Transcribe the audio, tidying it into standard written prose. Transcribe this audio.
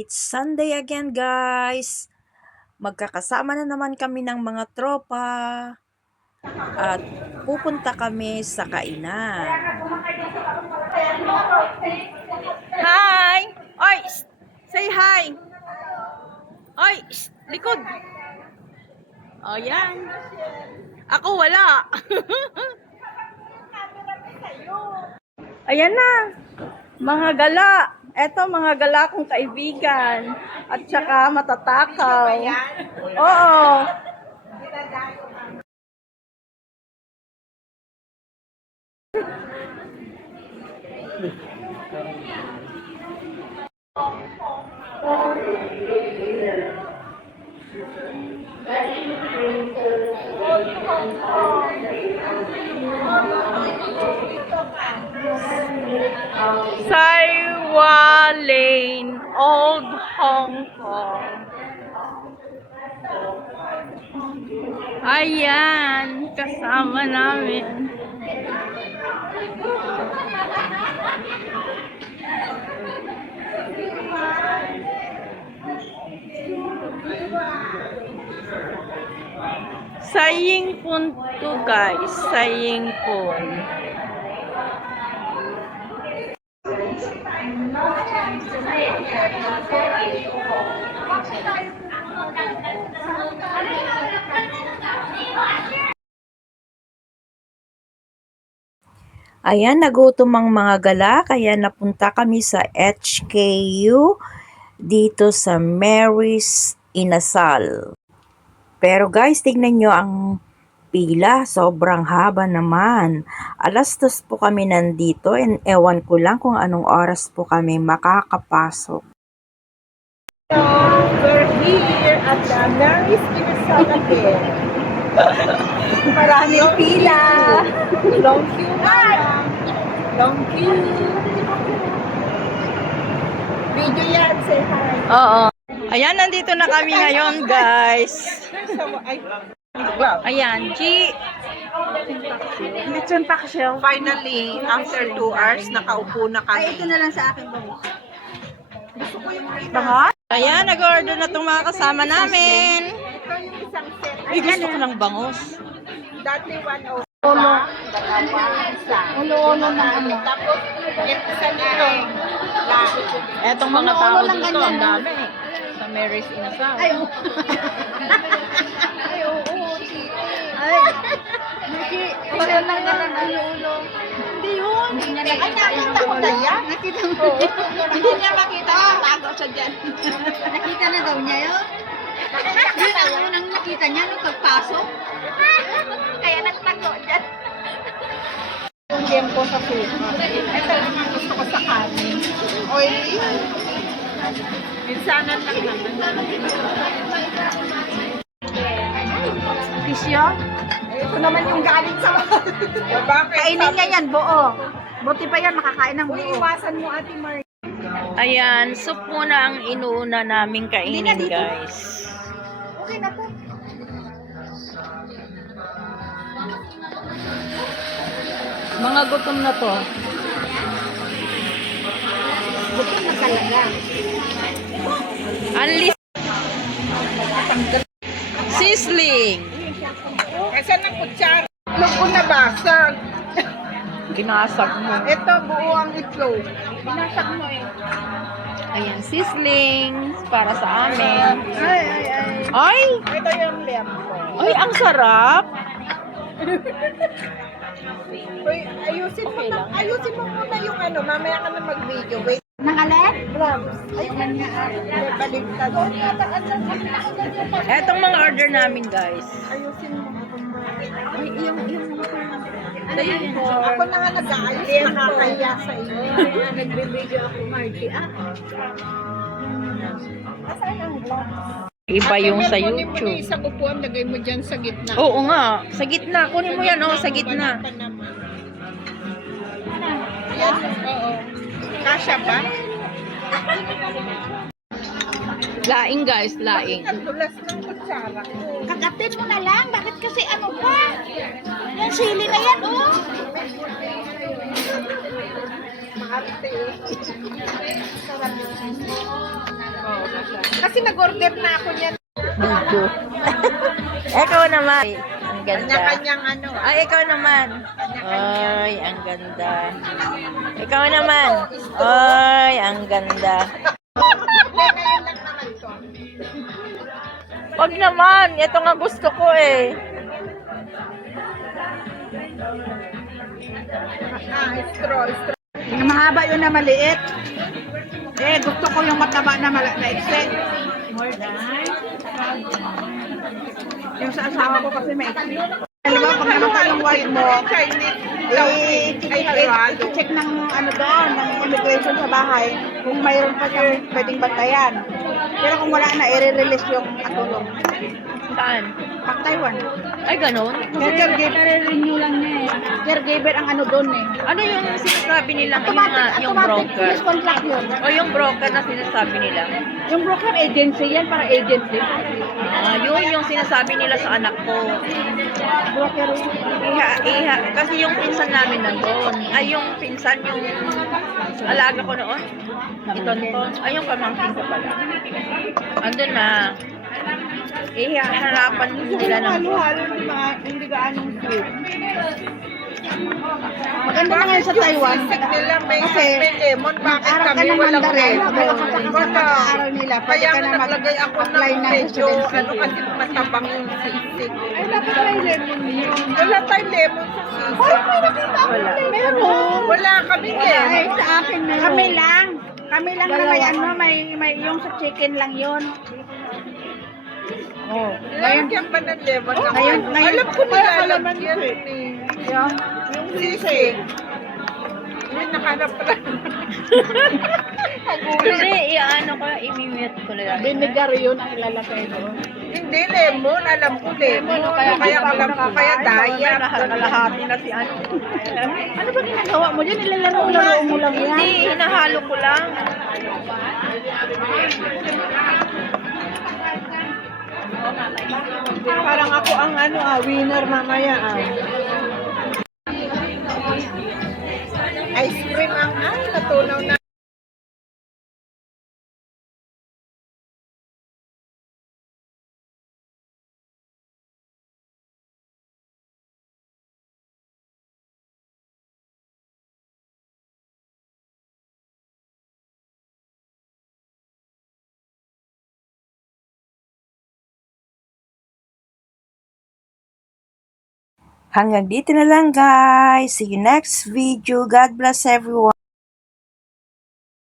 It's Sunday again, guys. Magkakasama na naman kami ng mga tropa at pupunta kami sa kainan. Hi! Oy! Say hi! Oy! Likod! O, yan. Ako wala. Ayan na. Mga gala. Eto, mga gala kong kaibigan. At saka matatakaw. Oo. Saiwa Lane, Old Hong Kong. Ayan, kasama namin. Saying pun to, guys. Saying pun. Ayan, nagutom ang mga gala, kaya napunta kami sa HKU dito sa Mary's Inasal. Pero guys, tignan nyo ang pila, sobrang haba naman. 2:00 po kami nandito and ewan ko lang kung anong oras po kami makakapasok. We're here at the Mary's Inasal again. Maraming pila. Long queue na. Long queue. Video yan, say hi. Oo. Ayan, nandito na kami ngayon, guys. Ayan, G. Lechon paksiw. Finally, after 2 hours, nakaupo na kami. Ay, ito na lang sa akin, bangus. Gusto ko yung bangus. Ayan, nag-order na itong mga kasama namin. Ito yung isang set. Ay, gusto ko ng bangus. Dati 1 dalawa, isa. Ulo-ulo na ano. Tapos, isa nito. Etong mga tao dito, ang dami. Sa Mary's Inasal. Ay, oo. Ay, oo. Ay, Maki, wala lang ganun ang ulo. Hindi yun. Ay, nakita ko na yan. Nakita mo. Hindi niya makita. Tago siya dyan. Nakita na daw niya yun. Yun ang unang nakita niya nung pagpasok. Kaya nagtago dyan. Yung tempo sa suka. Ito naman gusto ko sa kanin. Oily. Minsanan lang naman. Pisyo? Ito naman yung galing sa Kainin niya yan, buo. Buti pa yan, makakain ng Uy, buo. iwasan mo, Ate Marie. Ayan, soup muna ang inuuna naming Hindi na kainin, dito. guys. Okay na po. Mga gutom na to. Buti na talaga. Unli Sizzling. Kasi ng kutsara. Itlog ko nabasag. Ginasag mo. Ito, buo ang itlog. Binasag mo eh. Ayan, sizzling para sa amin. Ay, ay, ay. Ay! Ito yung lemon. Ay, ang sarap! Uy, ayusin mo muna yung ano. Mamaya ka na mag-video. Wait. Nangalan? Crumbs. Ayun nga. Baliktad. Etong mga order namin, guys. Ayusin mo. Ay, yung Ako na nga nag-aayos. Nakakaya sa iyo. Nagbibideo ako, Margie. Asan ang gloves? Iba yung sa Kunin mo na YouTube. isang upuan, lagay mo dyan sa gitna. Oo nga, sa gitna. Kunin mo yan, oh, sa gitna. Yan, oo. Kasya ba? Laing, guys, laing. Ang dulas ng kutsara ko. Kakapit mo na lang. Bakit kasi ano pa? Yan, sili na yan, oh. Maarte. Kasi nag-order na ako niyan. Medyo. Ikaw naman. Ang ganda. Kanya-kanyang ano. Ay, ikaw naman. Ay, ang ganda. Ikaw naman. Ay, ang ganda. Ngayon lang naman to. Wag naman. Ito nga gusto ko eh. Straw. Yung mahaba yun na maliit. Gusto ko yung mataba na maiksi. Yung sa asawa ko kasi mayiksi. Alam mo, pag namatay yung wife mo, i-check ng ano doon, ng immigration sa bahay, kung mayroon pa siyang pwedeng bantayan. Pero kung wala na, i-release yung atulong. Saan? Pag Taiwan. Ay, ganun? Kasi caregiver lang niya eh. Caregiver ang ano doon eh. Ano yung sinasabi nila? Yung Automatic broker? police contract yun. O yung broker na sinasabi nila? Yung broker agency yan, para agency. Yun yung sinasabi nila sa anak ko. Broker Kasi yung pinsan namin nandun. Ay, yung pinsan, yung alaga ko noon. Itonton. Ay, yung pamangkin ko pala. Andun na. Harapan nila ng... halo-halo, hindi gaanong sweet. Maganda na ngayon sa Taiwan. Kasi lemon, bakit kami walang lemon? Pag-aaral nila, pwede ka na mag-apply na residency. Ano kasi matabang yung sisig. Ay, dapat may lemon yun. Wala tayong lemon sa sisig. Parang may nakita ako. Meron. Wala kami lemon. Ay, sa akin meron. Kami lang. Kami lang na may ano, may yung sa chicken lang yun. Oh, ngayon ba ng lemon? Ngayon, alam ko nilalagyan eh. Yung sisig. May nakarap pa. Hindi, i-ano ko, i-mute ko na lang. Vinegar yun ang ilalagay doon. Hindi, lemon. Alam ko lemon. Kaya alam ko, kaya diet. Nakalahati na si ano. Ano ba ginagawa mo dyan? Ilalaro mo lang yan. Hindi, hinahalo ko lang. Parang ako ang winner mamaya Ice cream ang natunaw na. Hanggang dito na lang guys. See you next video. God bless everyone.